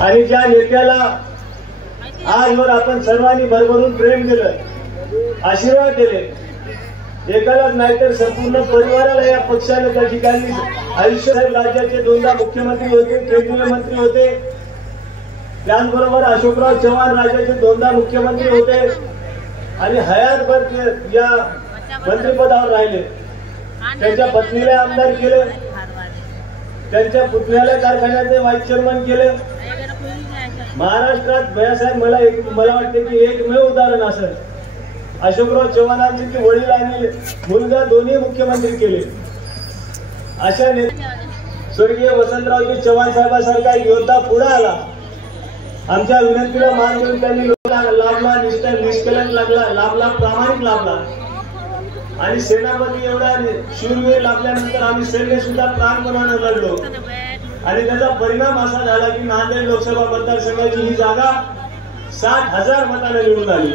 आणि ज्या नेत्याला आजवर आपण सर्वांनी भरभरून प्रेम दिलं, आशीर्वाद दिले, एकालाच नाही तर संपूर्ण परिवाराला या पक्षाने त्या ठिकाणी आयुष्यभर राज्याचे दोनदा मुख्यमंत्री होते, केंद्रीय मंत्री होते, त्याचबरोबर अशोकराव चव्हाण राज्याचे दोनदा मुख्यमंत्री होते आणि हयातभर या मंत्रिपदावर राहिले. त्यांच्या पत्नीला आमदार केले, त्यांच्या पुतण्याला कारखान्याचे व्हाईस चेअरमन केले. महाराष्ट्रात भैयासाहेब मला वाटते की एकमेव उदाहरण असेल, अशोकराव चव्हाणांची ती वडील आणि मुलगा दोन्ही मुख्यमंत्री केले. अशा स्वर्गीय वसंतरावजी चव्हाण साहेबांसारखा योद्धा पुढे आला, आमच्या विनंतीला मान देऊन त्यांनी लाभला, निष्कलंक लाभला, प्रामाणिक लाभला आणि सेनापती एवढा शूरवीर लाभल्यानंतर आम्ही सैन्य सुद्धा प्राणपणाने लढलो आणि त्याचा परिणाम असा झाला की नांदेड लोकसभा मतदारसंघाची ही जागा 60,000 मताने निवडून आली.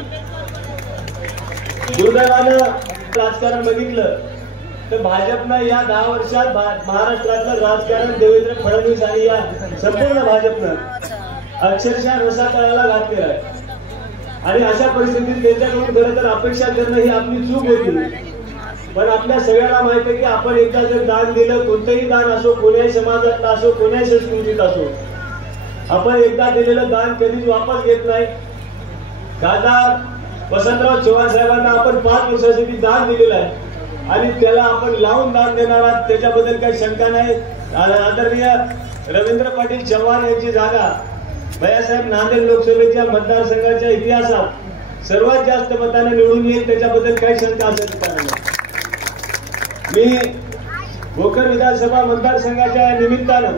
दुर्दैवानं राजकारण बघितलं तर भाजपनं या 10 वर्षात महाराष्ट्रातलं राजकारण देवेंद्र फडणवीस आणि या संपूर्ण भाजपनं अक्षरशः रसातळाला घातलेला आहे. आणि अशा परिस्थितीत त्यांच्याकडून खरं तर अपेक्षा करणं ही आपली चूक होती. पण आपल्या सगळ्यांना माहिती आहे की आपण एकदा जर दान दिलं, कोणतंही दान असो, कोण्याही समाजातलं असो, कोण्याही संस्कृतीत असो, आपण एकदा दिलेलं दान कधीच वापस घेत नाही. खासदार वसंतराव चव्हाण साहेबांना आपण 5 वर्षासाठी दान दिलेलं आहे आणि त्याला आपण लावून दान देणार आहात, त्याच्याबद्दल काही शंका नाही. आदरणीय रवींद्र पाटील चव्हाण यांची जागा भैयासाहेब नांदेड लोकसभेच्या मतदारसंघाच्या इतिहासात सर्वात जास्त मताने निवडून येईल, त्याच्याबद्दल काही शंका असेल नाही. मी भोकर विधानसभा मतदारसंघाच्या निमित्तानं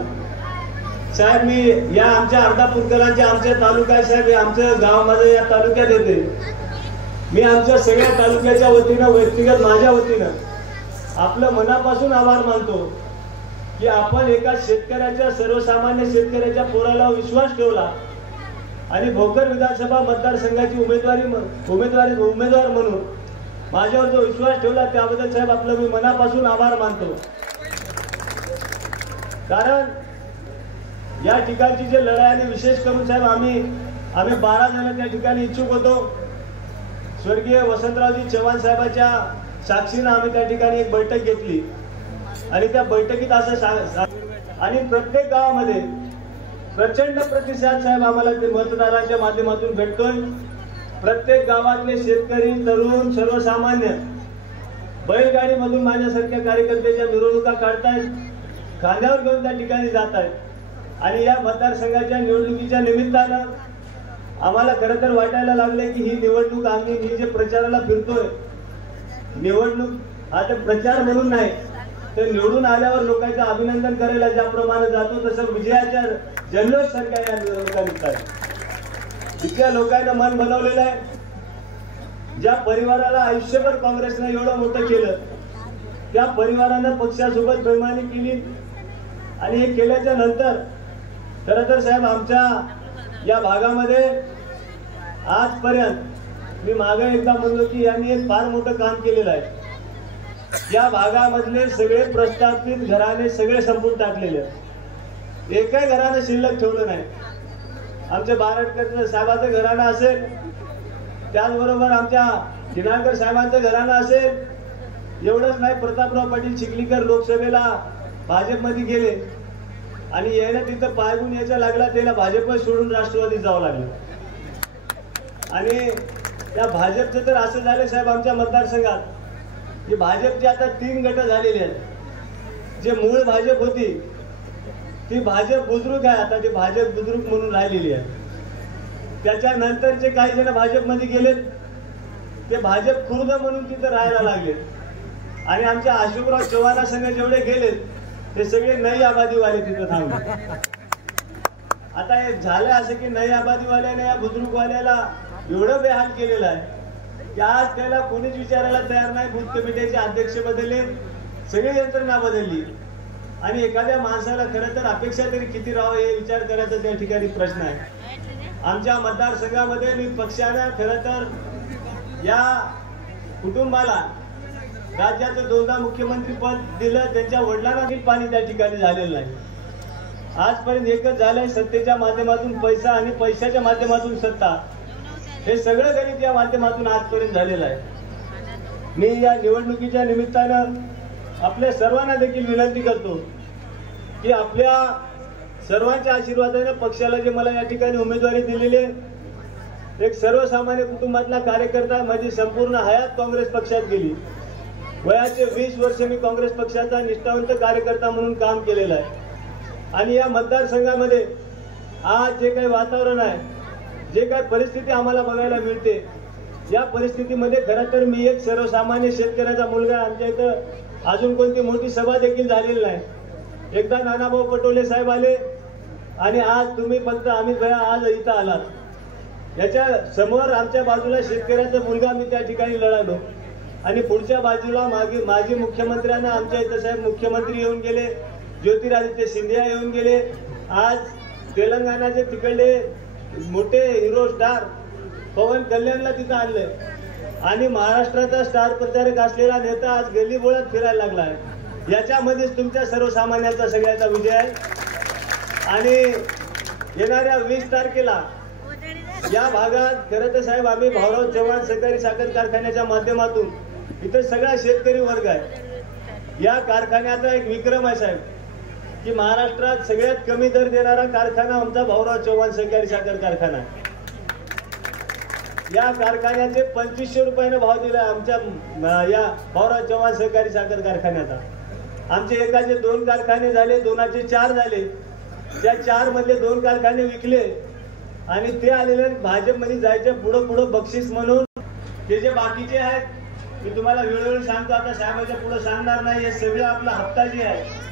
साहेब, मी या आमच्या अर्धापूरकरांच्या आमच्या तालुका साहेब, आमचं गाव माझं या तालुक्यात येते. मी आमच्या सगळ्या तालुक्याच्या वतीनं, व्यक्तिगत माझ्या वतीनं आपलं मनापासून आभार मानतो की आपण एका शेतकऱ्याच्या, सर्वसामान्य शेतकऱ्याच्या पोराला विश्वास ठेवला आणि भोकर विधानसभा मतदारसंघाची उमेदवार म्हणून माझ्यावर जो विश्वास ठेवला त्याबद्दल साहेब आपलं मी मनापासून आभार मानतो. कारण या ठिकाणची जे लढाई आणि विशेष करून साहेब आम्ही 12 जण त्या ठिकाणी इच्छुक होतो. स्वर्गीय वसंतरावजी चव्हाण साहेबांच्या साक्षीनं आम्ही त्या ठिकाणी एक बैठक घेतली आणि त्या बैठकीत असं आणि प्रत्येक गावामध्ये प्रचंड प्रतिसाद साहेब आम्हाला ते मतदारांच्या माध्यमातून भेटतोय. प्रत्येक गावातले शेतकरी, तरुण, सर्वसामान्य बैलगाडीमधून माझ्यासारख्या कार्यकर्त्याच्या मिरवणुका काढतायत, खांद्यावर घेऊन त्या ठिकाणी जात आहेत आणि या मतदारसंघाच्या निवडणुकीच्या निमित्तानं आम्हाला खरं तर वाटायला लागले की ही निवडणूक आम्ही जे प्रचाराला फिरतोय, निवडणूक आता प्रचार म्हणून नाही तर निवडून आल्यावर लोकांचं अभिनंदन करायला ज्याप्रमाणे जातो तसं विजयाच्या जल्लोष सारख्या या निवडणुका निघतात. इतक्या लोकांना मन बनवलेलं आहे. ज्या परिवाराला आयुष्यभर काँग्रेसनं एवढं मोठं केलं, त्या परिवारानं पक्षासोबत बेईमानी केली आणि हे केल्याच्या नंतर खरं तर साहेब आमच्या या भागामध्ये आजपर्यंत मी मागे एकदा म्हणलो की यांनी एक फार मोठं काम केलेलं आहे. या भागामधले सगळे प्रस्थापित घराणे सगळे संपून टाकलेले, एकही घराने शिल्लक ठेवलं नाही. आमच्या बारटकर साहेबांचं घराणं असेल, त्याचबरोबर आमच्या दिनाळकर साहेबांचं घराणं असेल, एवढंच नाही प्रतापराव पाटील चिखलीकर लोकसभेला भाजपमध्ये गेले आणि यायला तिथं पायगुण यायचा लागला, त्याला भाजप सोडून राष्ट्रवादी जावं लागलं. आणि त्या भाजपचं तर असं झालं साहेब आमच्या मतदारसंघात की भाजपचे आता 3 गट झालेले आहेत. जे मूळ भाजप होती ती भाजप बुद्रुक आहे, आता ती भाजप बुद्रुक म्हणून राहिलेली आहे. त्याच्यानंतरचे काही जण भाजपमध्ये गेलेत, ते भाजप खुर्द म्हणून तिथं राहायला लागले आणि आमच्या अशोकराव चव्हाणासंग जेवढे गेलेत ते सगळे नई आबादीवाले तिथं थांबले. आता हे झालं असं की नई आबादीवाल्याने या बुद्रुकवाल्याला एवढं बेहाल केलेलं आहे की आज त्याला कोणीच विचारायला तयार नाही. बूथ कमिटीचे अध्यक्ष बदलले, सगळी यंत्रणा बदलली आणि एखाद्या माणसाला खरं तर अपेक्षा तरी किती राहावं हे विचार करायचा त्या ठिकाणी प्रश्न आहे. आमच्या मतदारसंघामध्ये मी पक्षानं खरं तर या कुटुंबाला राज्याचं 2दा मुख्यमंत्री पद दिलं, त्यांच्या वडिलांना पाणी त्या ठिकाणी झालेलं नाही. आजपर्यंत एकच झालंय, सत्तेच्या माध्यमातून पैसा आणि पैशाच्या माध्यमातून सत्ता, हे सगळं गणित या माध्यमातून आजपर्यंत झालेलं आहे. मी या निवडणुकीच्या निमित्तानं आपल्या सर्वांना देखील विनंती करतो की आपल्या सर्वांच्या आशीर्वादाने पक्षाला जे मला या ठिकाणी उमेदवारी दिलेली आहे, एक सर्वसामान्य कुटुंबातला कार्यकर्ता, माझी संपूर्ण हयात काँग्रेस पक्षात गेली. वयाचे 20 वर्ष मी काँग्रेस पक्षाचा निष्ठावंत कार्यकर्ता म्हणून काम केलेलं आहे. आणि या मतदारसंघामध्ये आज जे काही वातावरण आहे, जे काही परिस्थिती आम्हाला बघायला मिळते, या परिस्थितीमध्ये खरं तर मी एक सर्वसामान्य शेतकऱ्याचा मुलगा. आमच्या इथं अजून कोणती मोठी सभा देखील झालेली नाही. एकदा नानाभाऊ पटोले साहेब आले आणि आज तुम्ही फक्त अमित भैया आज इथं आलात. याच्या समोर आमच्या बाजूला शेतकऱ्याचा मुलगा मी त्या ठिकाणी लढालो आणि पुढच्या बाजूला माजी मुख्यमंत्र्यांना आमच्या इथं साहेब मुख्यमंत्री येऊन गेले, ज्योतिरादित्य सिंधिया येऊन गेले. आज तेलंगणाचे तिकडले मोठे हिरो स्टार पवन कल्याणला तिथं आणलंय आणि महाराष्ट्राचा स्टार प्रचारक असलेला नेता आज गल्लीबोळात फिरायला लागला आहे. याच्यामध्येच तुमच्या सर्वसामान्यांचा सगळ्याचा विजय आहे. आणि येणाऱ्या 20 तारखेला या भागात खरं तर साहेब आम्ही भाऊराव चव्हाण सहकारी साखर कारखान्याच्या माध्यमातून इथं सगळा शेतकरी वर्ग आहे. या कारखान्याचा एक विक्रम आहे साहेब की महाराष्ट्रात सगळ्यात कमी दर देणारा कारखाना आमचा भाऊराव चव्हाण सहकारी साखर कारखाना आहे. या कारखान्याचे 2500 रुपयाने भाव दिला आमच्या या भाऊराव चव्हाण सहकारी साखर कारखान्याचा. आमचे एकाचे 2 कारखाने झाले, 2चे 4 झाले. त्या 4 मधले 2 कारखाने विकले आणि ते आलेले भाजपमध्ये जायचे पुढं बक्षीस म्हणून. ते जे बाकीचे आहेत मी तुम्हाला वेळोवेळी सांगतो, आता साहेबांच्या पुढे सांगणार नाही. हे सगळं आपला हप्ता जे आहे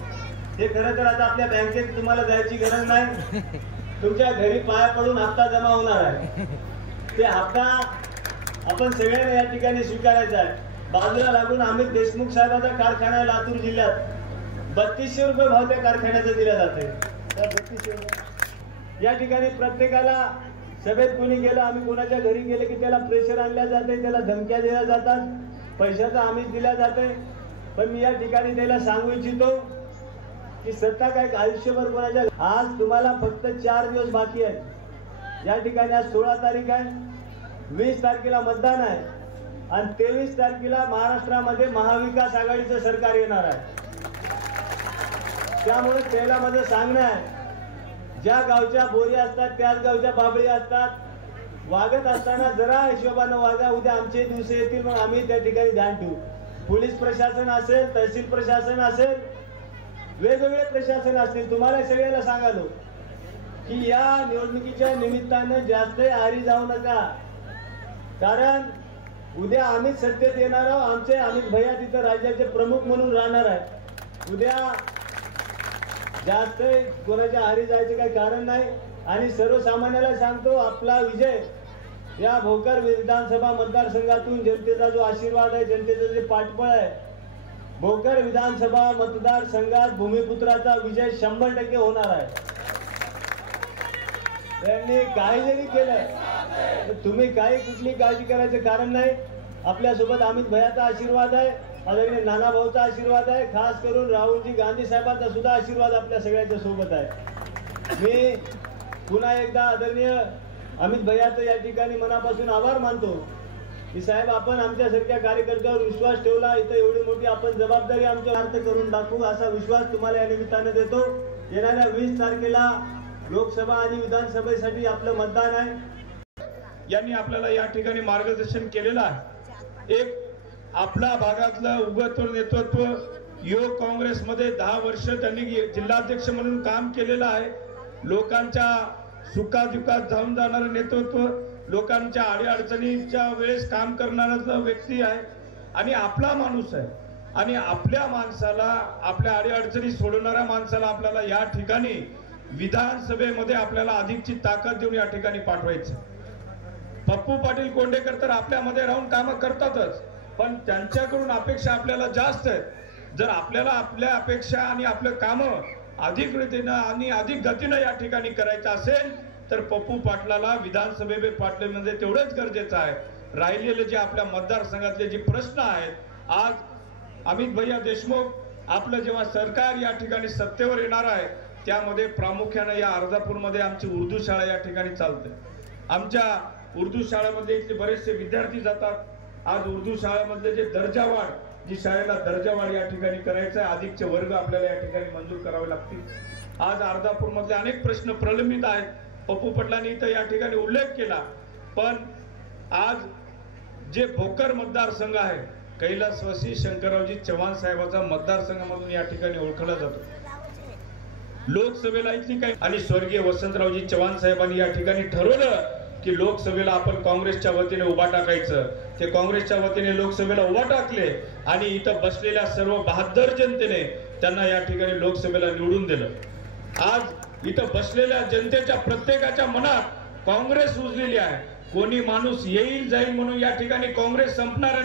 हे खरं तर आता आपल्या बँकेत तुम्हाला जायची गरज नाही, तुमच्या घरी पाया पडून हप्ता जमा होणार आहे. ते हप्ता आपण सगळ्यांना या ठिकाणी स्वीकारायचा आहे. बाजूला लागून अमित देशमुख साहेबांचा कारखाना आहे लातूर जिल्ह्यात, 3200 रुपये भाव त्या कारखान्याचा दिला जाते. त्या 3200 रुपये या ठिकाणी प्रत्येकाला सभेत कोणी गेलं, आम्ही कोणाच्या घरी गेले की त्याला प्रेशर आणल्या जाते, त्याला धमक्या दिल्या जातात, पैशाचा आमिष दिल्या जाते. पण मी या ठिकाणी त्याला सांगू इच्छितो की सत्ता काय आयुष्यभर कोणाच्या. आज तुम्हाला फक्त 4 दिवस बाकी आहेत. या ठिकाणी आज 16 तारीख आहे, 20 तारखेला मतदान आहे आणि 23 तारखेला महाराष्ट्रामध्ये महाविकास आघाडीचं सरकार येणार आहे. त्यामुळे त्याला माझं सांगणं आहे, ज्या गावच्या बोरी असतात त्याच गावच्या बाबळी असतात. वागत असताना जरा हिशोबानं वागा. उद्या आमचे दिवस येतील, मग आम्ही त्या ठिकाणी ध्यान ठेवू. पोलीस प्रशासन असेल, तहसील प्रशासन असेल, वेगवेगळे प्रशासन असतील, तुम्हाला सगळ्याला सांगालो की या निवडणुकीच्या निमित्तानं जास्त आरी जाऊ नका. कारण उद्या आम्हीच सत्तेत येणार आहोत. आमचे अमित भैया तिथं राज्याचे प्रमुख म्हणून राहणार आहे. उद्या जास्त कोणाच्या आरी जायचं काही कारण नाही. आणि सर्वसामान्याला सांगतो, आपला विजय या भोकर विधानसभा मतदारसंघातून जनतेचा जो आशीर्वाद आहे, जनतेचं जे पाठबळ आहे, भोकर विधानसभा मतदारसंघात भूमिपुत्राचा विजय 100% होणार आहे. त्यांनी काही जरी केलं तुम्ही काही कुठली काळजी करायचं कारण नाही. आपल्यासोबत अमित भैयाचा आशीर्वाद आहे, आदरणीय नानाभाऊचा आशीर्वाद आहे, खास करून राहुलजी गांधी साहेबांचा सुद्धा आशीर्वाद आपल्या सगळ्यांच्या सोबत आहे. मी पुन्हा एकदा आदरणीय अमित भैयाचं या ठिकाणी मनापासून आभार मानतो की साहेब आपण आमच्यासारख्या कार्यकर्त्यावर विश्वास ठेवला. इथं एवढी मोठी आपण जबाबदारी आमच्या अर्थ करून दाखवू असा विश्वास तुम्हाला या निमित्तानं देतो. येणाऱ्या 20 तारखेला लोकसभा आणि विधानसभेसाठी आपलं मतदान आहे. यांनी आपल्याला या ठिकाणी मार्गदर्शन केलेलं आहे. एक आपल्या भागातलं उगवतं नेतृत्व, युवक काँग्रेसमध्ये 10 वर्ष त्यांनी जिल्हाध्यक्ष म्हणून काम केलेलं आहे. लोकांच्या सुखादुखात धावून जाणारं नेतृत्व, लोकांच्या अडीअडचणीच्या वेळेस काम करणारा व्यक्ती आहे आणि आपला माणूस आहे. आणि आपल्या माणसाला, आपल्या अडीअडचणी सोडवणाऱ्या माणसाला आपल्याला या ठिकाणी विधानसभेमध्ये आपल्याला अधिकची ताकद देऊन या ठिकाणी पाठवायचं. पप्पू पाटील कोंडेकर तर आपल्यामध्ये राहून कामं करतातच, पण त्यांच्याकडून अपेक्षा आपल्याला जास्त आहेत. जर आपल्याला आपल्या अपेक्षा आणि आपलं कामं अधिक रीतीनं आणि अधिक गतीनं या ठिकाणी करायचं असेल तर पप्पू पाटलाला विधानसभेमध्ये पाठवण्यामध्ये तेवढंच गरजेचं आहे. राहिलेले जे आपल्या मतदारसंघातले जे प्रश्न आहेत, आज अमित भैया देशमुख आपलं जेव्हा सरकार या ठिकाणी सत्तेवर येणार आहे त्यामध्ये प्रामुख्याने या अर्धापूरमध्ये आमची उर्दू शाळा या ठिकाणी चालते। आमच्या उर्दू शाळेमध्ये इथले बरेचसे विद्यार्थी जातात। आज उर्दू शाळेमधले जे दर्जावाढ, जी शाळेला दर्जावाढ या ठिकाणी करायचं आहे, अधिकचे वर्ग आपल्याला या ठिकाणी मंजूर करावे लागतील। आज अर्धापूरमधले अनेक प्रश्न प्रलंबित आहेत। पप्पू पाटलांनी इथं या ठिकाणी उल्लेख केला, पण आज जे भोकर मतदारसंघ आहे, कैलासवासी शंकररावजी चव्हाण साहेबांचा मतदारसंघ म्हणून या ठिकाणी ओळखला जातो। लोकसभेला इथली काही आणि स्वर्गीय वसंतरावजी चव्हाण साहेबांनी या ठिकाणी ठरवलं की लोकसभेला आपण काँग्रेसच्या वतीने उभा टाकायचं। ते काँग्रेसच्या वतीने लोकसभेला उभा टाकले आणि इथं बसलेल्या सर्व बहादर जनतेने त्यांना या ठिकाणी लोकसभेला निवडून दिलं। आज इथं बसलेल्या जनतेच्या प्रत्येकाच्या मनात काँग्रेस रुजलेली आहे। कोणी माणूस येईल जाईल म्हणून या ठिकाणी काँग्रेस संपणार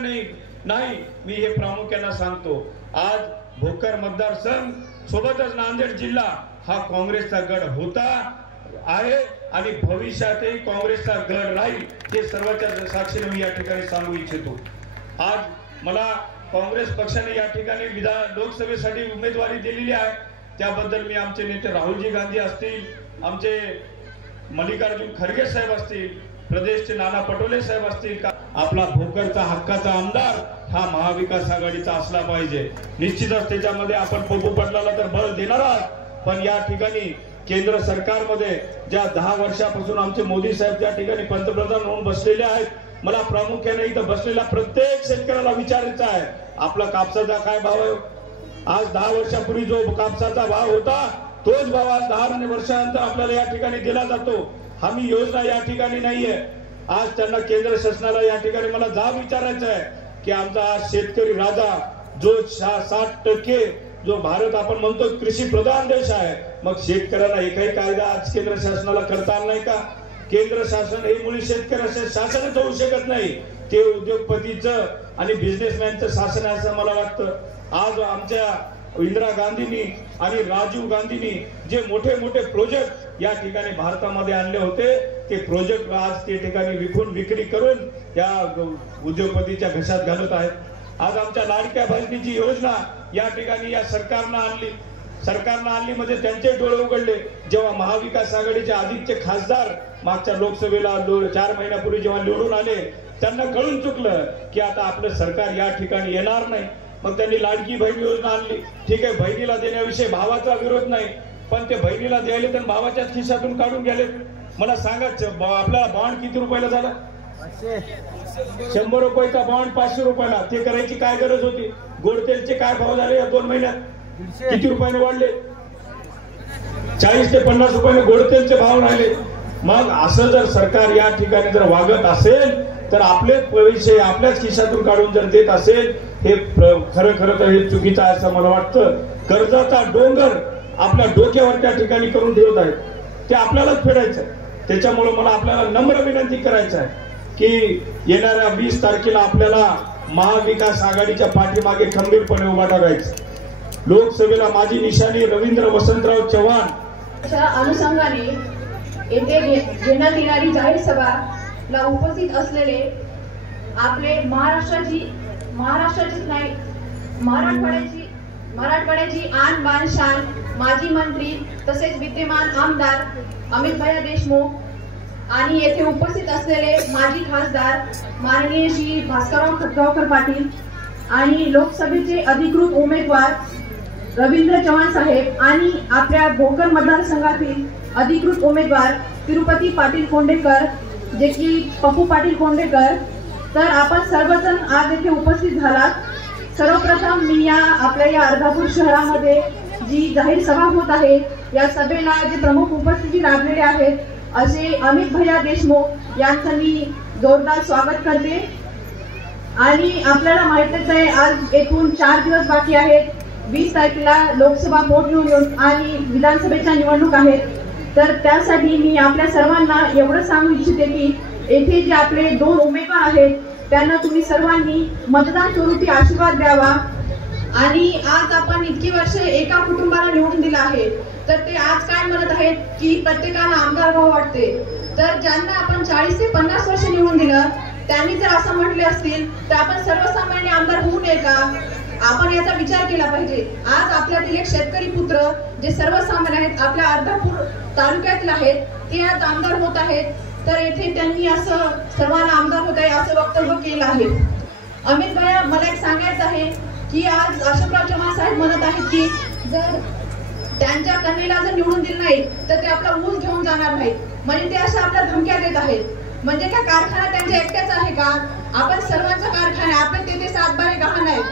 नाही, मी हे प्रामुख्याने सांगतो। आज भोकर मतदारसंघ सोबतच नांदेड जिल्हा हा काँग्रेसचा गड होता आहे आणि भविष्यातही काँग्रेसचा गड राहील, हे सर्वांच्या साक्षीने मी या ठिकाणी सांगू इच्छितो। आज मला काँग्रेस पक्षाने या ठिकाणी लोकसभेसाठी उमेदवारी दिलेली आहे, त्याबद्दल मी आमचे नेते राहुलजी गांधी असतील, आमचे मल्लिकार्जुन खरगे साहेब असतील, प्रदेशचे नाना पटोले साहेब असतील, आपला भोकरचा हक्काचा आमदार हा महाविकास आघाडीचा असला पाहिजे। निश्चितच त्याच्यामध्ये आपण पप्पू पाटलाला तर बळ देणार आहोत, पण या ठिकाणी केंद्र सरकारमध्ये ज्या 10 वर्षापासून आमचे मोदी साहेब त्या ठिकाणी पंतप्रधान होऊन बसलेले आहेत, मला प्रामुख्याने इथं बसलेल्या प्रत्येक शेतकऱ्याला विचारायचं आहे, आपला कापसाचा काय भाव आहे? आज 10 वर्षापूर्वी जो कापसाचा भाव होता तोच भाव आज 10 वर्षानंतर आपल्याला या ठिकाणी दिला जातो। हमी योजना या ठिकाणी नाहीये। आज त्यांना केंद्र शासनाला या ठिकाणी मला जाब विचारायचं आहे की आमचा आज शेतकरी राजा जो 60% जो भारत आपण म्हणतो कृषी प्रधान देश आहे, मग शेतकऱ्याला एकही कायदा आज केंद्र शासनाला करता आला नाही का? केंद्र शासन हे मुळी शेतकऱ्याचं शासनच होऊ शकत नाही, ते उद्योगपतीचं आणि बिझनेसमॅनचं शासन आहे असं मला वाटतं। आज आमच्या इंदिरा गांधींनी आणि राजीव गांधींनी जे मोठे मोठे प्रोजेक्ट या ठिकाणी भारतामध्ये आणले होते, ते प्रोजेक्ट आज ते ठिकाणी विक्री करून त्या उद्योगपतीच्या घशात घालत आहेत। आज आमच्या लाडक्या बहिणीची योजना या ठिकाणी या सरकारनं आणली म्हणजे त्यांचे डोळे उघडले। जेव्हा महाविकास आघाडीचे अधिकचे खासदार मागच्या लोकसभेला 4 महिन्यापूर्वी जेव्हा निवडून आले, त्यांना कळून चुकलं की आता आपलं सरकार या ठिकाणी येणार नाही, मग त्यांनी लाडकी बहीण योजना आणली। ठीक आहे, बहिणीला देण्याविषयी भावाचा विरोध नाही, पण ते बहिणीला द्यायले तर भावाच्याच खिशातून काढून गेले। मला सांगा, आपल्याला बॉन्ड किती रुपयाला झाला? 100 रुपयाचा बॉन्ड 500 रुपयाला। ते करायची काय गरज होती? गोड तेलचे काय भाव झाले या 2 महिन्यात? किती रुपयाने वाढले? 40 ते 50 रुपयाने गोड तेलचे भाव राहिले। मग असं जर सरकार या ठिकाणी जर वागत असेल तर आपलेच पैसे आपल्याच खिशातून काढून जर देत असेल, हे खरं तर हे चुकीचं आहे असं मला वाटतं। कर्जाचा डोंगर आपल्या डोक्यावर त्या ठिकाणी करून ठेवत आहेत, ते आपल्यालाच फेडायचं। त्याच्यामुळे मला आपल्याला नम्र विनंती करायचं आहे की येणाऱ्या 20 तारखेला आपल्याला महाविकास आघाडीच्या पाठीमागे खंबीरपणे उभा टाकायचं। लोकसभेला माझी निशाणी रवींद्र वसंतराव चव्हाण अनुषंगाने येथे घेण्यात येणारी जाहीर सभाला उपस्थित असलेले आपले महाराष्ट्राचीच नाही मराठवाड्याची आन बान शान माजी मंत्री तसेच विद्यमान आमदार अमित भैया देशमुख आणि येथे उपस्थित असलेले माजी खासदार माननीय श्री भास्करराव खतगावकर पाटील आणि लोकसभेचे अधिकृत उमेदवार रवींद्र चव्हाण साहेब आणि आपल्या भोकर मतदारसंघातील अधिकृत उमेदवार तिरुपती पाटील कोंडेकर जे की पप्पू पाटील कोंडेकर, तर आपण सर्वजण आज येथे उपस्थित झालात। सर्वप्रथम मी आपल्या अर्धापूर शहरामध्ये जी जाहीर सभा होत आहे, या सभेला जे प्रमुख उपस्थिती लाभलेले आहेत असे अमित भैया देशमुख यांचं मी जोरदार स्वागत करते। आणि आपल्याला माहितच आहे आज एकूण 4 दिवस बाकी आहेत। 20 तारखेला लोकसभा पोटनिवडणूक आणि विधानसभेच्या निवडणूक आहेत, तर त्यासाठी मी आपल्या सर्वांना एवढं सांगू इच्छिते की येथे जे आपले 2 उमेदवार आहेत त्यांना तुम्ही सर्वांनी मतदान स्वरूपी आशीर्वाद द्यावा। आणि आज आपण इतकी वर्षे एका कुटुंबाला निवडून दिलं आहे, तर ते आज काय म्हणत आहेत की प्रत्येकाला आमदार व्हावं वाटते। तर ज्यांना आपण 40 ते 50 वर्ष निवडून दिलं त्यांनी जर असं म्हटले असतील तर आपण सर्वसामान्य आमदार होऊ नये का? आपण याचा विचार केला पाहिजे। आज आपल्यातील एक शेतकरी पुत्र जे सर्वसामान्य आहेत, आपल्या अर्धापूर तालुक्यातील आहेत, ते आज आमदार होत आहेत, तर येथे त्यांनी असं सर्वांना आमदार होत आहे असं वक्तव्य केलं आहे। अमित भैया, मला एक सांगायचं आहे की आज अशोकराव चव्हाण साहेब म्हणत आहेत की जर त्यांच्या कन्येला जर निवडून दिलं नाही तर ते आपला ऊस घेऊन जाणार नाहीत, म्हणजे ते अशा आपल्या धमक्या देत आहेत। म्हणजे काय कारखाना त्यांच्या एकट्याच आहे का? आपण सर्वांचा कारखाना, आपले तेथे 7 बारे गहाण आहेत।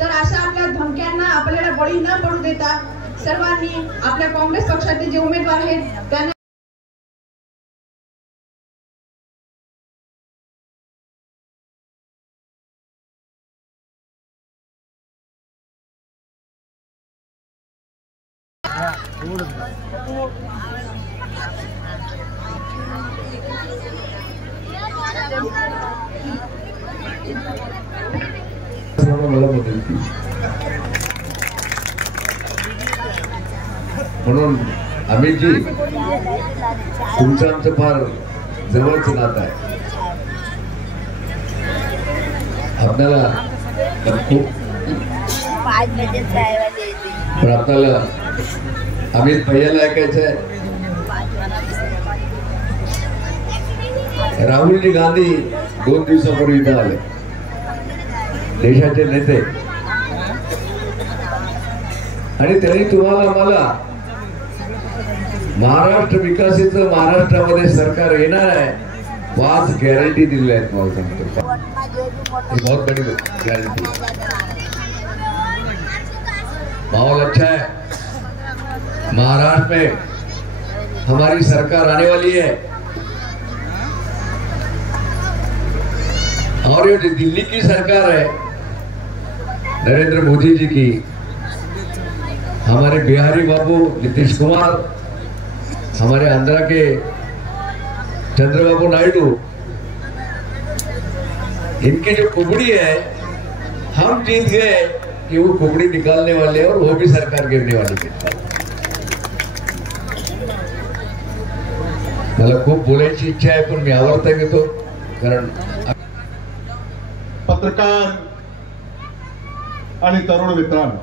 तर अशा आपल्या धमक्यांना आपल्याला बळी न पडू देता सर्वांनी आपल्या काँग्रेस पक्षाचे जे उमेदवार आहेत त्यांना मला मदत केली, म्हणून अमितजी तुमचं आमचं फार जवळचं नातं आहे। आपल्याला खूप पण आपल्याला अमित भैयाला ऐकायचं आहे। राहुलजी गांधी 2 दिवसापूर्वी इथं आले, देशाचे नेते, आणि त्यांनी तुम्हाला मला महाराष्ट्र विकासाचं महाराष्ट्रामध्ये सरकार येणार आहे 5 गॅरंटी दिलेल्या आहेत। मला सांगतो बहुत बड़ी गॅरंटी। माहौल अच्छा है, महाराष्ट्र में हमारी सरकार आने वाली है, और ये जो दिल्ली की सरकार है नरेंद्र मोदी जी की, हमारे बिहारी बाबू नीतीश कुमार, हमारे आंध्रा के चंद्रबाबू नायडू, इनकी जो कुबड़ी है हम जीत गए कि वो कुबड़ी निकालने वाले और वो भी सरकार गिरने वाली है। मला खूप बोलायची इच्छा आहे पण मी आवर्ता घेतो, कारण पत्रकार आणि तरुण मित्रांनो,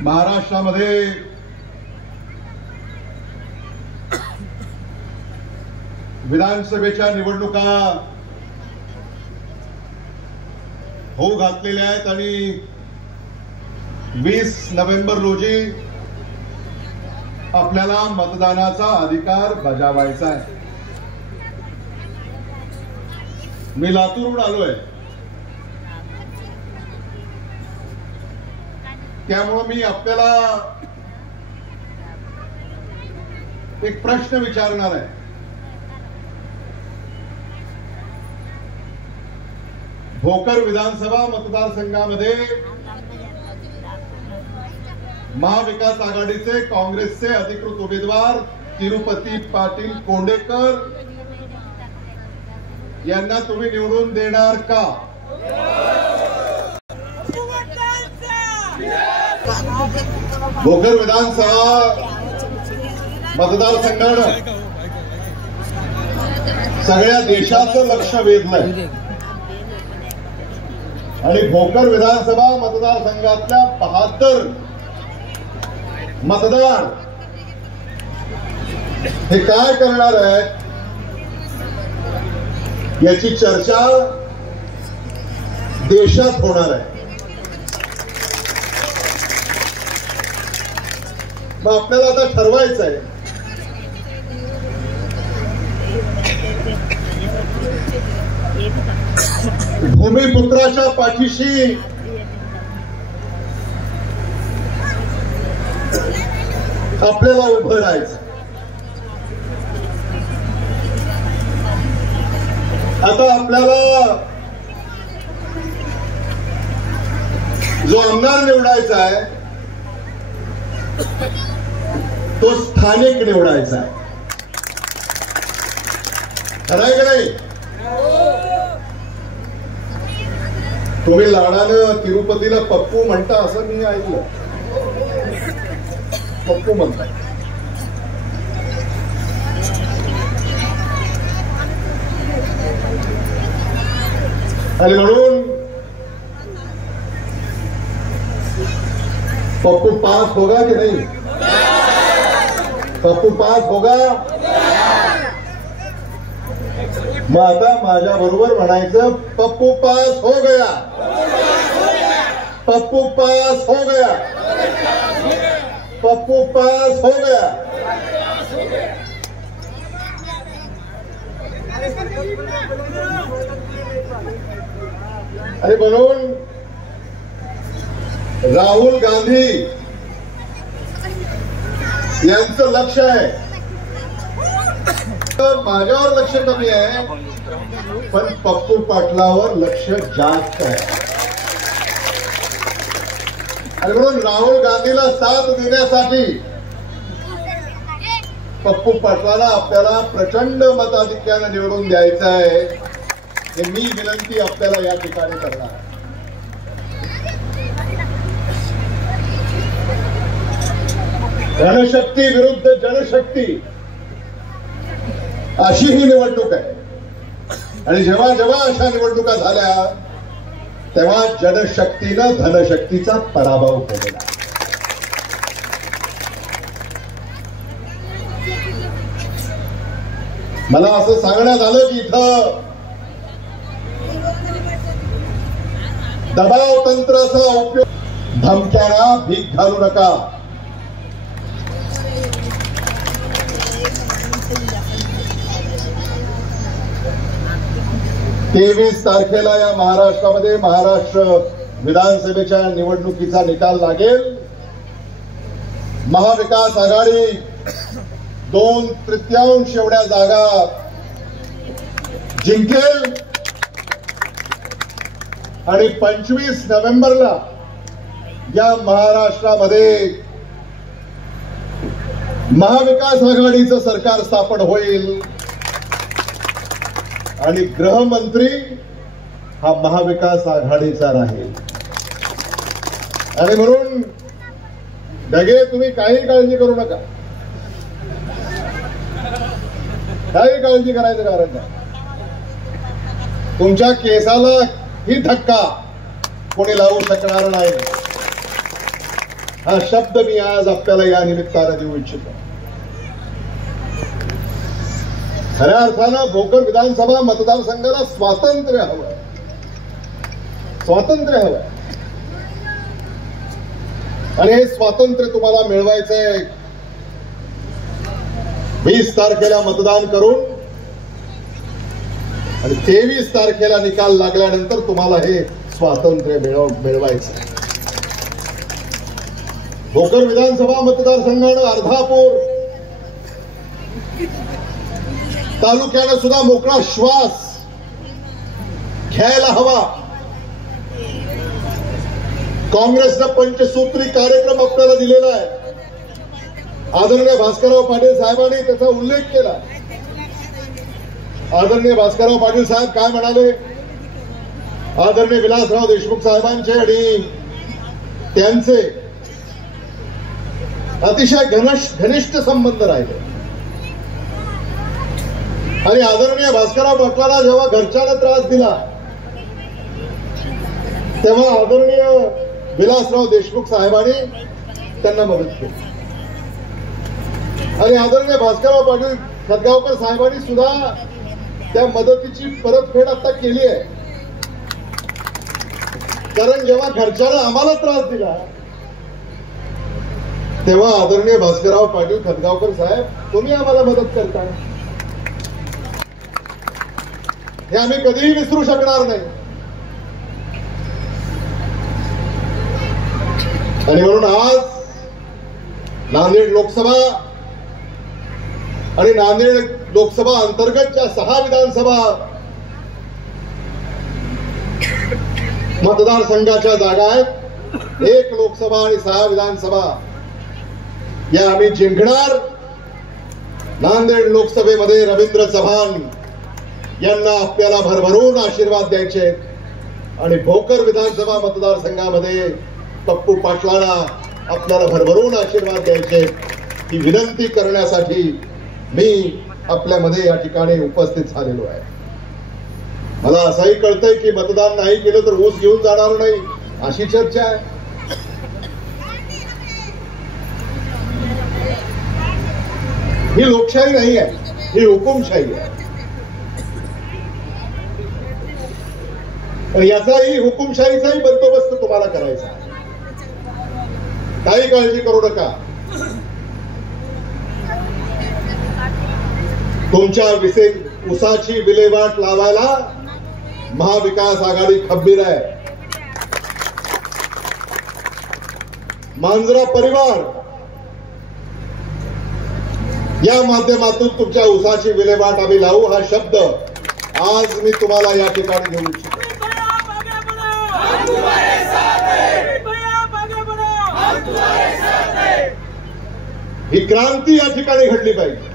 महाराष्ट्रामध्ये विधानसभेच्या निवडणुका होऊ घातलेल्या आहेत आणि 20 नोव्हेंबर रोजी आपल्याला मतदानाचा अधिकार बजावायचा आहे। मी लातूरहून आलोय, त्यामुळे मी आपल्याला एक प्रश्न विचारणार आहे। भोकर विधानसभा मतदारसंघामध्ये महाविकास आघाडीचे काँग्रेसचे अधिकृत उमेदवार तिरुपती पाटील कोंडेकर यांना तुम्ही निवडून देणार का? भोकर विधानसभा मतदारसंघानं सगळ्या देशाचं लक्ष वेधलंय आणि भोकर विधानसभा मतदारसंघातल्या 72 मतदार हे काय करणार आहेत याची चर्चा देशात होणार आहे। मग आपल्याला आता ठरवायचं आहे भूमिपुत्राच्या पाठीशी आपल्याला उभं राहायचं। आता आपल्याला जो आमदार निवडायचा आहे तो स्थानिक निवडायचा आहे, खरंय का नाही? तुम्ही लाडानं तिरुपतीला पप्पू म्हणता असं मी ऐकलं, पप्पू म्हणता। आणि म्हणून पप्पू पास होगा कि नहीं? पप्पू पास होगा? मग आता माझ्या बरोबर म्हणायचं, पप्पू पास हो गया, पप्पू पास हो गया, पप्पू पास हो गया. आणि म्हणून राहुल गांधी यांचं लक्ष आहे, तर माझ्यावर लक्ष कमी आहे, पण पप्पू पाटलावर लक्ष जास्त आहे. आणि म्हणून राहुल गांधीला साथ देण्यासाठी पप्पू पाटलाला आपल्याला प्रचंड मताधिक्याने निवडून द्यायचं आहे. हे मी विनंती आपल्याला या ठिकाणी करणार. जनशक्ती विरुद्ध जनशक्ती अशी ही निवडणूक आहे. आणि जेव्हा जेव्हा अशा निवडणुका झाल्या तेव्हा जनशक्तीनं धनशक्तीचा पराभव केलेला. मला असं सांगण्यात आलं की इथं दबाव तंत्राचा उपयोग, धमक्यांना भीक घालू नका. तेवीस तारखेला या महाराष्ट्रामध्ये महाराष्ट्र विधानसभेच्या निवडणुकीचा निकाल लागेल. महाविकास आघाडी 2/3 एवढ्या जागा जिंकेल आणि 25 नोव्हेंबरला या महाराष्ट्रामध्ये महाविकास आघाडीचं सरकार स्थापन होईल आणि गृहमंत्री हा महाविकास आघाडीचा राहील. आणि म्हणून ढगे तुम्ही काही काळजी करू नका, काही काळजी करायचं कारण नाही. तुमच्या केसाला ही धक्का कोणी लावू शकणार नाही. हा शब्द मी आज आपल्याला या निमित्तानं देऊ इच्छितो. खऱ्या अर्थानं भोकर विधानसभा मतदारसंघाला स्वातंत्र्य हवंय, स्वातंत्र्य हवंय. आणि हे स्वातंत्र्य तुम्हाला मिळवायचंय 20 तारखेला मतदान करून आणि 23 तारखेला निकाल लागल्यानंतर तुम्हाला हे स्वातंत्र्य मिळवायचं. भोकर विधानसभा मतदारसंघानं अर्धापूर तालुक्यानं सुद्धा मोकळा श्वास घ्यायला हवा. काँग्रेसनं पंचसूत्री कार्यक्रम आपल्याला दिलेला आहे. आदरणीय भास्करराव पाटील साहेबांनी त्याचा उल्लेख केला. आदरणीय भास्करराव पाटील साहेब काय म्हणाले? आदरणीय विलासराव देशमुख साहेबांचे आणि त्यांचे अतिशय घनिष्ठ संबंध राहिले. आणि आदरणीय भास्करराव पाटलाला जेव्हा घरच्याला त्रास दिला तेव्हा आदरणीय विलासराव देशमुख साहेबांनी त्यांना मदत केली. आणि आदरणीय भास्करराव पाटील खतगावकर साहेबांनी सुद्धा त्या मदतीची परतफेड आता केली आहे. कारण जेव्हा घरच्याला आम्हाला त्रास दिला तेव्हा आदरणीय भास्करराव पाटील खतगावकर साहेब तुम्ही आम्हाला मदत करता, हे आम्ही कधीही विसरू शकणार नाही. आणि म्हणून आज नांदेड लोकसभा आणि नांदेड लोकसभा अंतर्गतच्या 6 विधानसभा मतदारसंघाच्या जागा आहेत. 1 लोकसभा आणि 6 विधानसभा या आम्ही जिंकणार. नांदेड लोकसभेमध्ये रवींद्र चव्हाण यांना आपल्याला भरभरून आशीर्वाद द्यायचे आणि भोकर विधानसभा मतदारसंघामध्ये पप्पू पाटलांना आपल्याला भरभरून आशीर्वाद द्यायचे ही विनंती करण्यासाठी मी आपल्यामध्ये या ठिकाणी उपस्थित झालेलो आहे. मला असंही कळतंय की मतदान नाही केलं तर ऊस घेऊन जाणार नाही अशी चर्चा आहे. ही लोकशाही नाही आहे, ही हुकुमशाही आहे. पण याचाही हुकुमशाहीचाही बंदोबस्त तुम्हाला करायचा आहे. काही काळजी करू नका. तुमच्या उसाची विल्हेवाट लावायला महाविकास आघाडी खंबीर आहे. मांजरा परिवार या माध्यमातून तुमच्या उसाची विल्हेवाट आम्ही लावू हा शब्द आज मी तुम्हाला या ठिकाणी घेऊ इच्छितो. ही क्रांती या ठिकाणी घडली पाहिजे.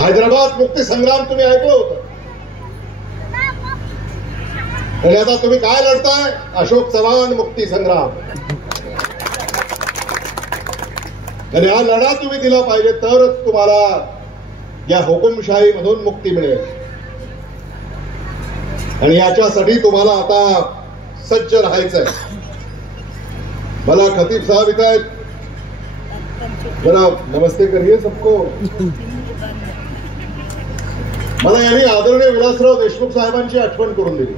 हैदराबाद मुक्ती संग्राम तुम्ही ऐकलं होतं, आणि आता तुम्ही काय लढताय? अशोक चव्हाण मुक्ती संग्राम. आणि हा लढा तुम्ही दिला पाहिजे, तरच तुम्हाला या हुकुमशाही मधून मुक्ती मिळेल. आणि याच्यासाठी तुम्हाला आता सज्ज राहायचंय. मला खतीब साहब इथं आहेत, जरा नमस्ते करिए सबको. मला यांनी आदरणीय विलासराव देशमुख साहेबांची आठवण करून दिली.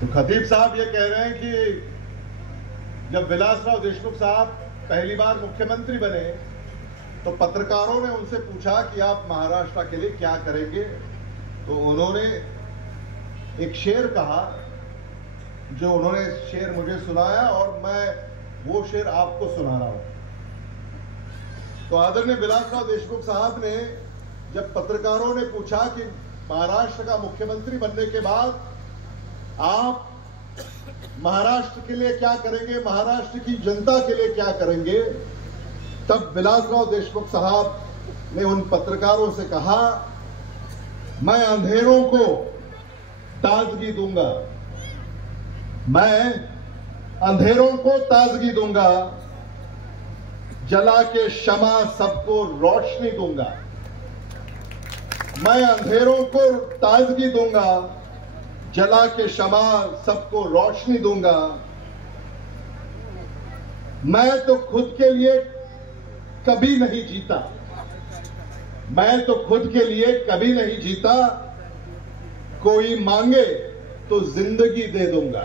तो खतीब साहब ये कह रहे हैं कि जब विलासराव देशमुख साहब पहली बार मुख्यमंत्री बने तो पत्रकारों ने उनसे पूछा कि आप महाराष्ट्र के लिए क्या करेंगे, तो उन्होंने एक शेर कहा, जो उन्होंने शेर मुझे सुनाया और मैं वो शेर आपको सुना रहा हूं. तो आदरणीय विलासराव देशमुख साहब ने जब पत्रकारों ने पूछा कि महाराष्ट्र का मुख्यमंत्री बनने के बाद आप महाराष्ट्र के लिए क्या करेंगे, महाराष्ट्र की जनता के लिए क्या करेंगे, तब विलासराव देशमुख साहब ने उन पत्रकारों से कहा, मैं अंधेरों को ताजगी दूंगा, मैं अंधेरों को ताजगी दूंगा, जला के शमा सबको रोशनी दूंगा. मैं अंधेरों को ताजगी दूंगा, जला के शमा सबको रोशनी दूंगा. मैं तो खुद के लिए कभी नहीं जीता, मैं तो खुद के लिए कभी नहीं जीता, कोई मांगे तो जिंदगी दे दूंगा.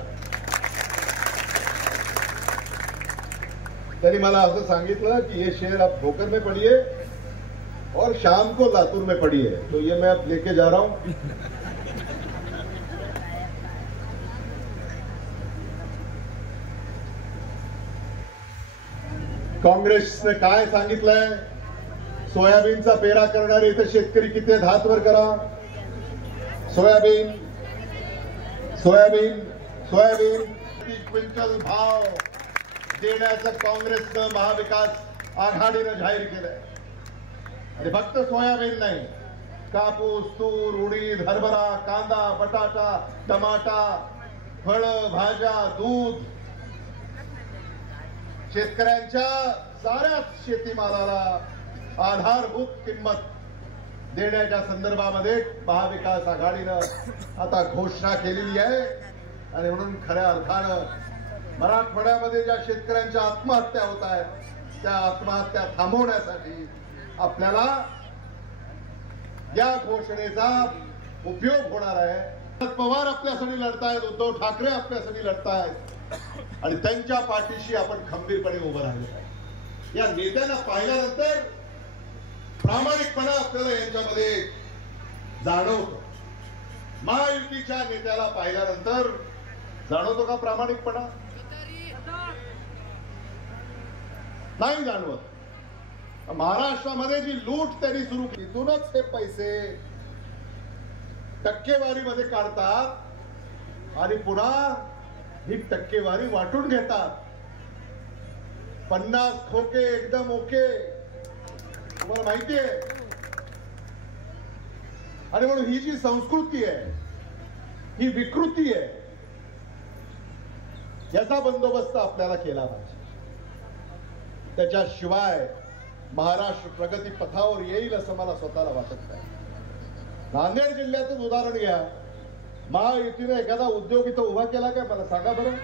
त्यांनी मला असं सांगितलं कि ये शेर आप भोकर में पढ़िए और शाम को लातूर में पढ़िए. तो ये मैं अब लेके जा रहा हूं. काँग्रेसने काय सांगितलंय? सोयाबीनचा पेरा करणारे इथे शेतकरी किती आहेत? हात वर करा. सोयाबीन सोयाबीन सोयाबीन क्विंटल भाव देण्याचं काँग्रेसनं महाविकास आघाडीनं जाहीर केलंय. आणि फक्त सोयाबीन नाही, कापूस, तूर, उडीद, हरभरा, कांदा, बटाटा, टमाटा, फळं, भाज्या, दूध, शेतकऱ्यांच्या साऱ्याच शेतीमालाला आधारभूत किंमत देण्याच्या संदर्भामध्ये महाविकास आघाडीनं आता घोषणा केलेली आहे. आणि म्हणून खऱ्या अर्थानं मराठवाड्यामध्ये ज्या शेतकऱ्यांच्या आत्महत्या होत आहेत, त्या आत्महत्या थांबवण्यासाठी आपल्याला या घोषणेचा उपयोग होणार आहे. शरद पवार आपल्यासाठी लढतायत, उद्धव ठाकरे आपल्यासाठी लढतायत, आणि त्यांच्या पाठीशी आपण खंबीरपणे उभं राहिलं पाहिजे. या नेत्यांना पाहिल्यानंतर प्रामाणिकपणा आपल्याला यांच्यामध्ये जाणवतो. महायुतीच्या नेत्याला पाहिल्यानंतर जाणवतो का प्रामाणिकपणा? नाही जाणवत. महाराष्ट्रामध्ये जी लूट त्यांनी सुरू केली, तिथूनच हे पैसे टक्केवारीमध्ये काढतात आणि पुन्हा ही टक्केवारी वाटून घेतात. 50 खोके एकदम ओके, तुम्हाला माहिती आहे. आणि म्हणून ही जी संस्कृती आहे, ही विकृती आहे, याचा बंदोबस्त आपल्याला केला पाहिजे. त्याच्याशिवाय महाराष्ट्र प्रगती पथावर येईल असं मला स्वतःला वाटत नाही. नांदेड जिल्ह्यातच उदाहरण घ्या. महायुतीने एखादा उद्योग इथं उभा केला काय मला सांगा बरं.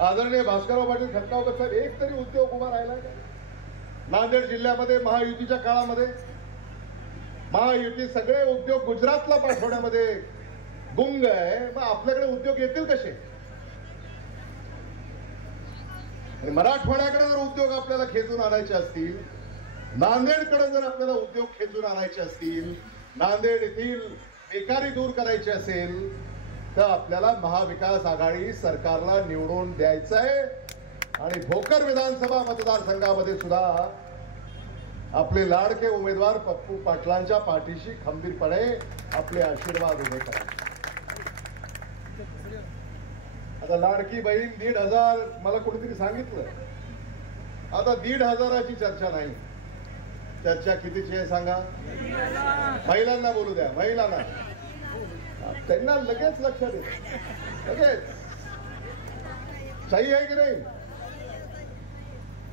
आदरणीय भास्करराव पाटील खतगावकर साहेब, एक तरी उद्योग उभा राहिला का नांदेड जिल्ह्यामध्ये महायुतीच्या काळामध्ये? महायुती सगळे उद्योग गुजरातला पाठवण्यामध्ये गुंग आहे. मग आपल्याकडे उद्योग येतील कसे? मराठवाड्याकडे जर उद्योग आपल्याला खेचून आणायचे असतील, नांदेडकडे जर आपल्याला उद्योग खेचून आणायचे असतील, नांदेड येथील बेकारी दूर करायची असेल, तर आपल्याला महाविकास आघाडी सरकारला निवडून द्यायचं आहे. आणि भोकर विधानसभा मतदारसंघामध्ये सुद्धा आपले लाडके उमेदवार पप्पू पाटलांच्या पाठीशी खंबीरपणे आपले आशीर्वाद उभे करा. आता लाडकी बहीण 1,500 मला कोणीतरी सांगितलं. आता 1,500ची चर्चा नाही. चर्चा कितीची आहे सांगा? महिलांना बोलू द्या. महिलांना त्यांना लगेच लक्षात येते. लगेच सही है कि नहीं?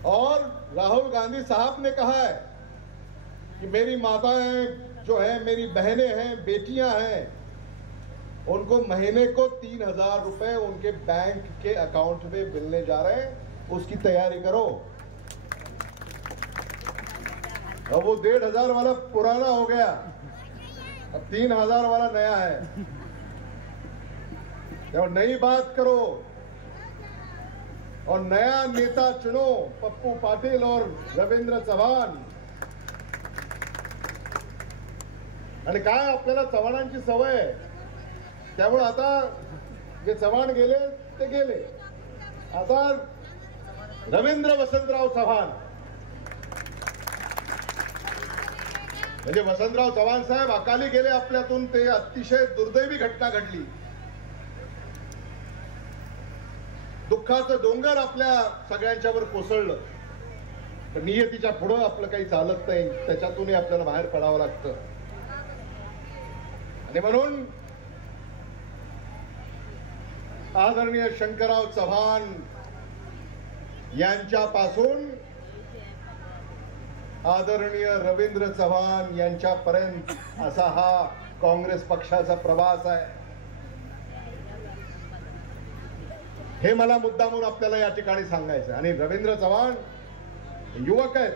और राहुल गांधी साहब ने कहा है कि मेरी माताएं जो है, मेरी बहनें हैं, बेटियां हैं, उनको महीने को 3,000 रुपए उनके बैंक के अकाउंट में मिलने जा रहे हैं. उसकी तैयारी करो. अब वो 1,500 वाला पुराना हो गया, अब 3,000 वाला नया है. तो नई बात करो और नया नेता चुनो, पप्पू पाटिल और रवींद्र चव्हाण. आणि काय आपल्याला चव्हाणांची सवय आहे, त्यामुळे आता जे चव्हाण गेले ते गेले. आता रवींद्र वसंतराव चव्हाण, म्हणजे वसंतराव चव्हाण साहेब अकाली गेले आपल्यातून. ते अतिशय दुर्दैवी घटना घडली. दुःखाचं डोंगर आपल्या सगळ्यांच्यावर कोसळलं. पण नियतीच्या पुढं आपलं काही चालत नाही, त्याच्यातूनही आपल्याला बाहेर पडावं लागतं. आणि म्हणून आदरणीय शंकरराव चव्हाण यांच्यापासून आदरणीय रवींद्र चव्हाण यांच्यापर्यंत असा हा काँग्रेस पक्षाचा प्रवास आहे. हे मला मुद्दामून आपल्याला या ठिकाणी सांगायचं. आणि रवींद्र चव्हाण युवक आहेत,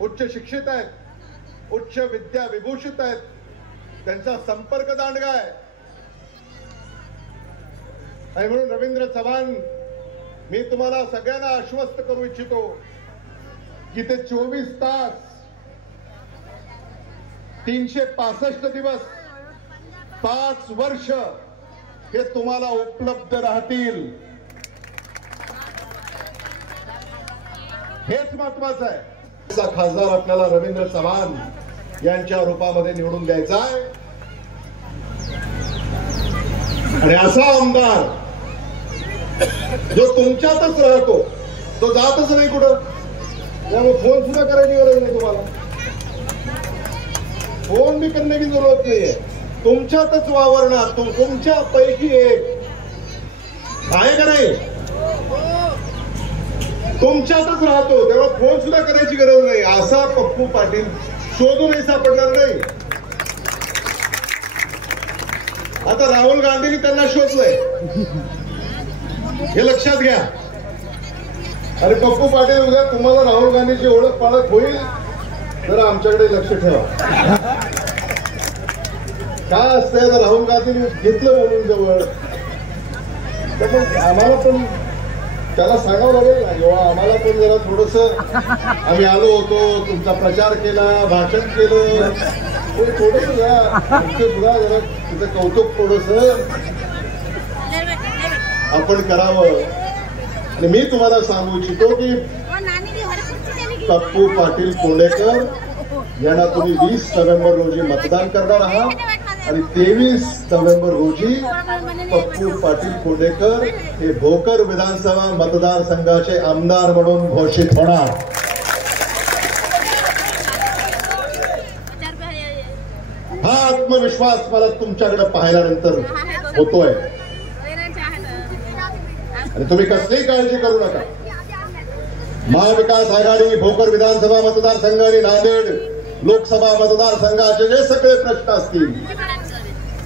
उच्च शिक्षित आहेत, उच्च विद्या विभूषित आहेत, त्यांचा संपर्क दांडगा आहे. आणि म्हणून रवींद्र चव्हाण, मी तुम्हाला सगळ्यांना आश्वस्त करू इच्छितो की ते 24 तास 365 दिवस 5 वर्ष हे तुम्हाला उपलब्ध राहतील. हेच महत्वाचं आहे. खासदार आपल्याला रवींद्र चव्हाण यांच्या रूपामध्ये निवडून द्यायचा आहे. आणि असा आमदार जो तुमच्यातच राहतो, तो जातच नाही कुठं. त्यामुळे फोन सुद्धा करायची गरज नाही तुम्हाला. फोन भी करने की जरूरत नाहीये. तुमच्यातच वावरणार. तुमच्या पैकी एक आहे का नाही, तुमच्यातच राहतो. तेव्हा फोन सुद्धा करायची गरज नाही. असा पप्पू पाटील शोधूनही सापडणार नाही. आता राहुल गांधींनी त्यांना शोधलंय, हे लक्षात घ्या. अरे पप्पू पाटील, उद्या तुम्हाला राहुल गांधीची ओळख पाळख होईल, जरा आमच्याकडे लक्ष ठेवा. काय असतंय, राहुल गांधींनी घेतलं म्हणून जवळ, तर मग आम्हाला पण त्याला सांगावं लागेल ना. जेव्हा आम्हाला पण जरा थोडस, आम्ही आलो होतो, तुमचा प्रचार केला, भाषण केलं, थोडस सुद्धा जरा तिचं कौतुक थोडस आपण करावं. आणि मी तुम्हाला सांगू इच्छितो की पप्पू पाटील कोंडेकर यांना तुम्ही 20 नोव्हेंबर रोजी मतदान करणार आहात. आणि 23 नोव्हेंबर रोजी पप्पू पाटील कोंडेकर हे भोकर विधानसभा मतदारसंघाचे आमदार म्हणून घोषित होणार. हा आत्मविश्वास मला तुमच्याकडे पाहिल्यानंतर होतोय. आणि तुम्ही कसलीही काळजी करू नका. महाविकास आघाडी भोकर विधानसभा मतदारसंघ आणि नांदेड लोकसभा मतदारसंघाचे जे सगळे प्रश्न असतील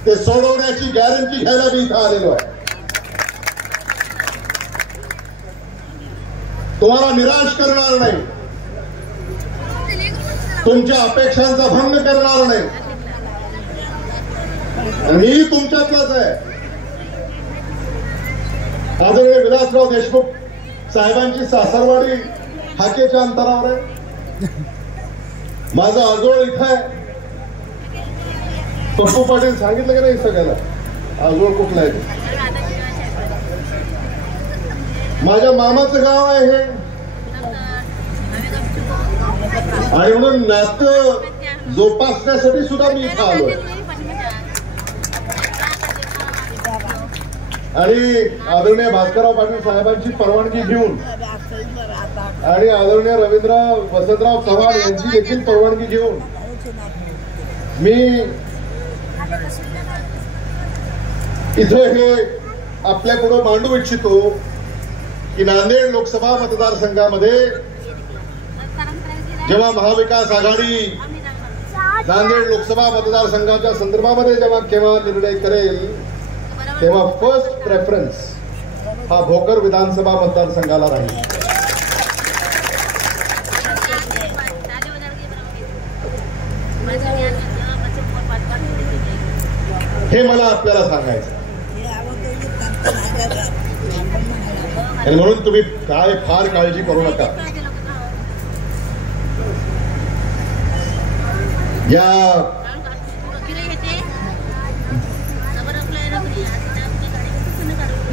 ते सोडवण्याची गॅरंटी घ्यायला मी इथं आलेलो आहे. तुम्हाला निराश करणार नाही, तुमच्या अपेक्षांचा भंग करणार नाही. मी तुमच्यातलाच आहे. आदरणीय विलासराव देशमुख साहेबांची सासरवाडी हाकेच्या अंतरावर आहे. माझा आजोळ इथं आहे. पप्पू पाटील सांगितलं की नाही सगळ्याला आजोळ कुठला आहे ते? माझ्या मामाचं गाव आहे हे. आणि म्हणून नातं जोपासण्यासाठी सुद्धा मी इथं आलोय. आणि आदरणीय भास्करराव पाटील साहेबांची परवानगी घेऊन आणि आदरणीय रवींद्रराव वसंतराव चव्हाण यांची देखील परवानगी घेऊन मी इथे हे आपल्या पुढे मांडू इच्छितो की नांदेड लोकसभा मतदारसंघामध्ये जेव्हा महाविकास आघाडी नांदेड लोकसभा मतदारसंघाच्या संदर्भामध्ये जेव्हा केव्हा निर्णय करेल तेव्हा फर्स्ट प्रेफरन्स हा भोकर विधानसभा मतदारसंघाला राहील. हे मला आपल्याला सांगायचं. आणि म्हणून तुम्ही काय फार काळजी करू नका. या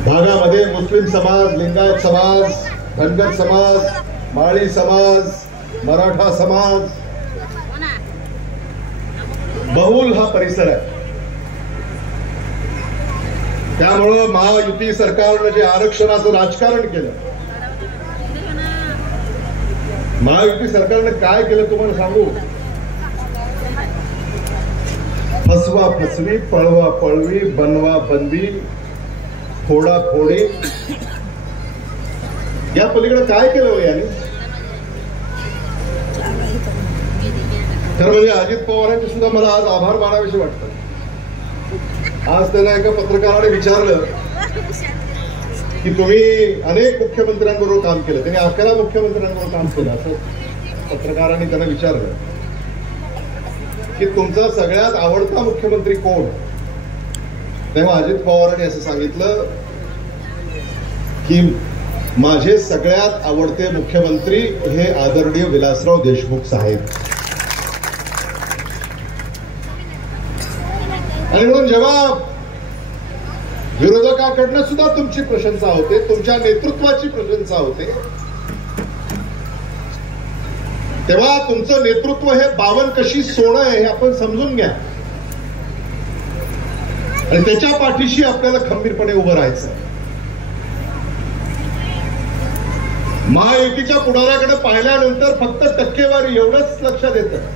भागामध्ये मुस्लिम समाज, लिंगायत समाज, धनगर समाज, माळी समाज, मराठा समाज बहुल हा परिसर आहे. त्यामुळं महायुती सरकारनं जे आरक्षणाचं राजकारण केलं, महायुती सरकारनं काय केलं तुम्हाला सांगू. फसवा फसवी, पळवा पळवी, बनवा बंदी, फोडा फोडी, या पलीकडे काय केलं याने. तर म्हणजे अजित पवारांचे सुद्धा मला आज आभार मानावेसे वाटतं. आज त्यांना एका पत्रकाराने विचारलं की तुम्ही अनेक मुख्यमंत्र्यांबरोबर काम केलं, त्यांनी 11 मुख्यमंत्र्यांबरोबर काम केलं. असं पत्रकारांनी त्यांना विचारलं की तुमचा सगळ्यात आवडता मुख्यमंत्री कोण. तेव्हा अजित पवारांनी असं सांगितलं की माझे सगळ्यात आवडते मुख्यमंत्री हे आदरणीय विलासराव देशमुख साहेब. आणि म्हणून जेव्हा विरोधकाकडनं सुद्धा तुमची प्रशंसा होते, तुमच्या नेतृत्वाची प्रशंसा होते, तेव्हा तुमचं नेतृत्व हे 52 कशी सोनं आहे हे आपण समजून घ्या. आणि त्याच्या पाठीशी आपल्याला खंबीरपणे उभं राहायचं. महायुतीच्या पुढाऱ्याकडे पाहिल्यानंतर फक्त टक्केवारी एवढंच लक्षात येतं.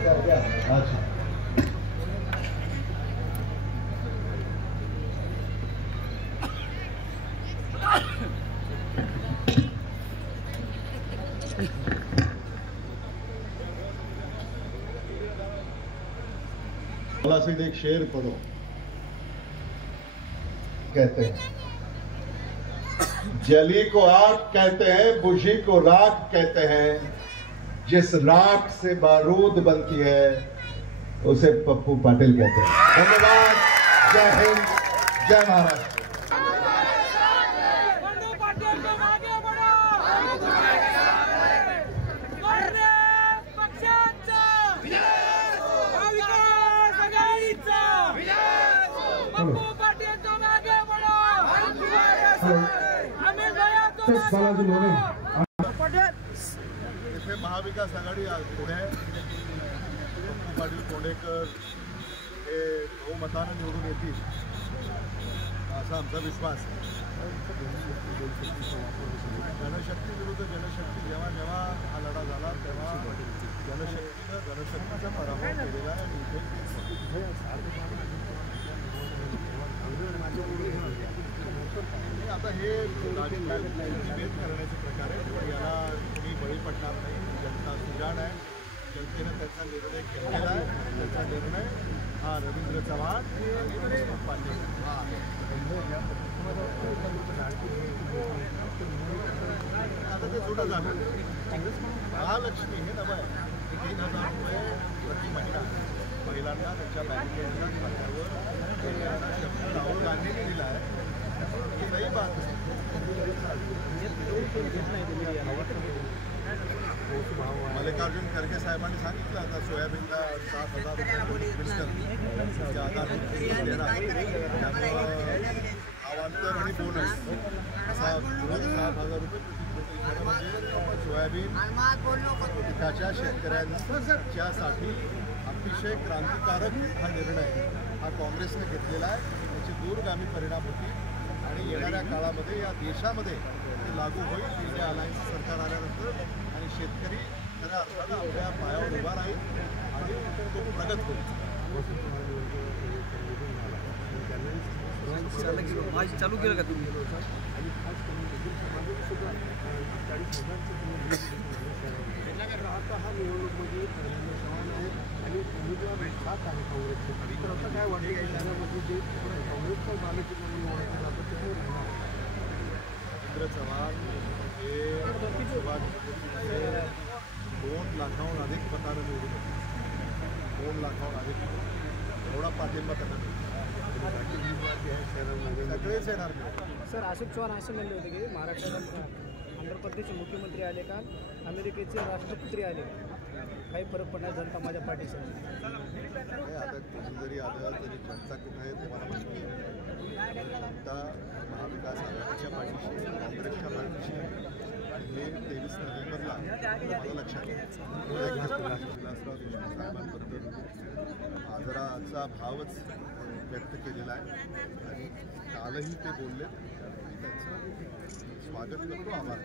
अच्छा सीधे एक शेर पढ़ो। कहते हैं जली को आग कहते हैं, बुझी को राख कहते हैं, जिस राख से बारूद बनती है उसे पप्पू पाटिल कहते हैं। धन्यवाद। जय हिंद, जय महाराष्ट्र। महाविकास आघाडी आज पुढे पप्पू पाटील कोंडेकर हे बहुमतानं निवडून येतील असा आमचा विश्वास आहे। जनशक्ती विरुद्ध जनशक्ती जेव्हा जेव्हा हा लढा झाला तेव्हा जनशक्तीचा पराभव केलेला आहे। आता हे डिबेट करण्याचे प्रकार आहे, पण याला कोणी बळी पडणार नाही। जनता सुजाण आहे, जनतेनं त्याचा निर्णय घेतलेला आहे। त्याचा निर्णय हा रवींद्र चव्हाण आणि पाटील हा आता ते जुडं झालं। महालक्ष्मी हे नवं आहे, 3000 रुपये प्रति महिना महिलांना त्यांच्या बँकेच्या खात्यावर शब्द राहुल गांधींनी दिला आहे। ही नई बात है। मल्लिकार्जुन खरगे साहेबांनी सांगितलं आता सोयाबीनला 7,000 अवांतर आणि बोनस असा 7,000 रुपये म्हणजे सोयाबीन पिकाच्या शेतकऱ्यांच्यासाठी अतिशय क्रांतिकारक हा निर्णय हा काँग्रेसने घेतलेला आहे। त्याचे दूरगामी परिणाम होतील आणि येणाऱ्या काळामध्ये या देशामध्ये ते लागू होईल। इंडिया अलायन्स सरकार आल्यानंतर आणि शेतकरी खऱ्या अर्थानं आपल्या पायावर उभा राहील आणि तो प्रगत होईल। चालू केलं का तुम्ही? हा निवडणूकमध्ये आणि उमेदवार साथ आहे काँग्रेसचे, तर आता काय वाटतं त्यामध्ये जे काँग्रेसचं बालेकिल्ला म्हणून ओळखलं जातं ते रवींद्र चव्हाण हे 2 लाखाहून अधिक मतानं निवडून 2 लाखाहून अधिक एवढा पाठिंबा त्यांना सगळेच येणार। सर अशोक चव्हाण असं म्हणले होते की महाराष्ट्रात आंध्र प्रदेशचे मुख्यमंत्री आले का अमेरिकेचे राष्ट्रपती आले काही फरक पडणार जनता माझ्या पाठीशी आता कुठे जरी आलं तरी जनता कुठे आहे ते मला माहिती आहे। जनता महाविकास आघाडीच्या पाठीशी काँग्रेसच्या पाठीशी आणि हे 23 नोव्हेंबरला मला लक्षात विलासराव देशमुख साहेबांबद्दल आदराचा भावच व्यक्त केलेला आहे आणि कालही ते बोलले। त्यांचं स्वागत करतो। आभार।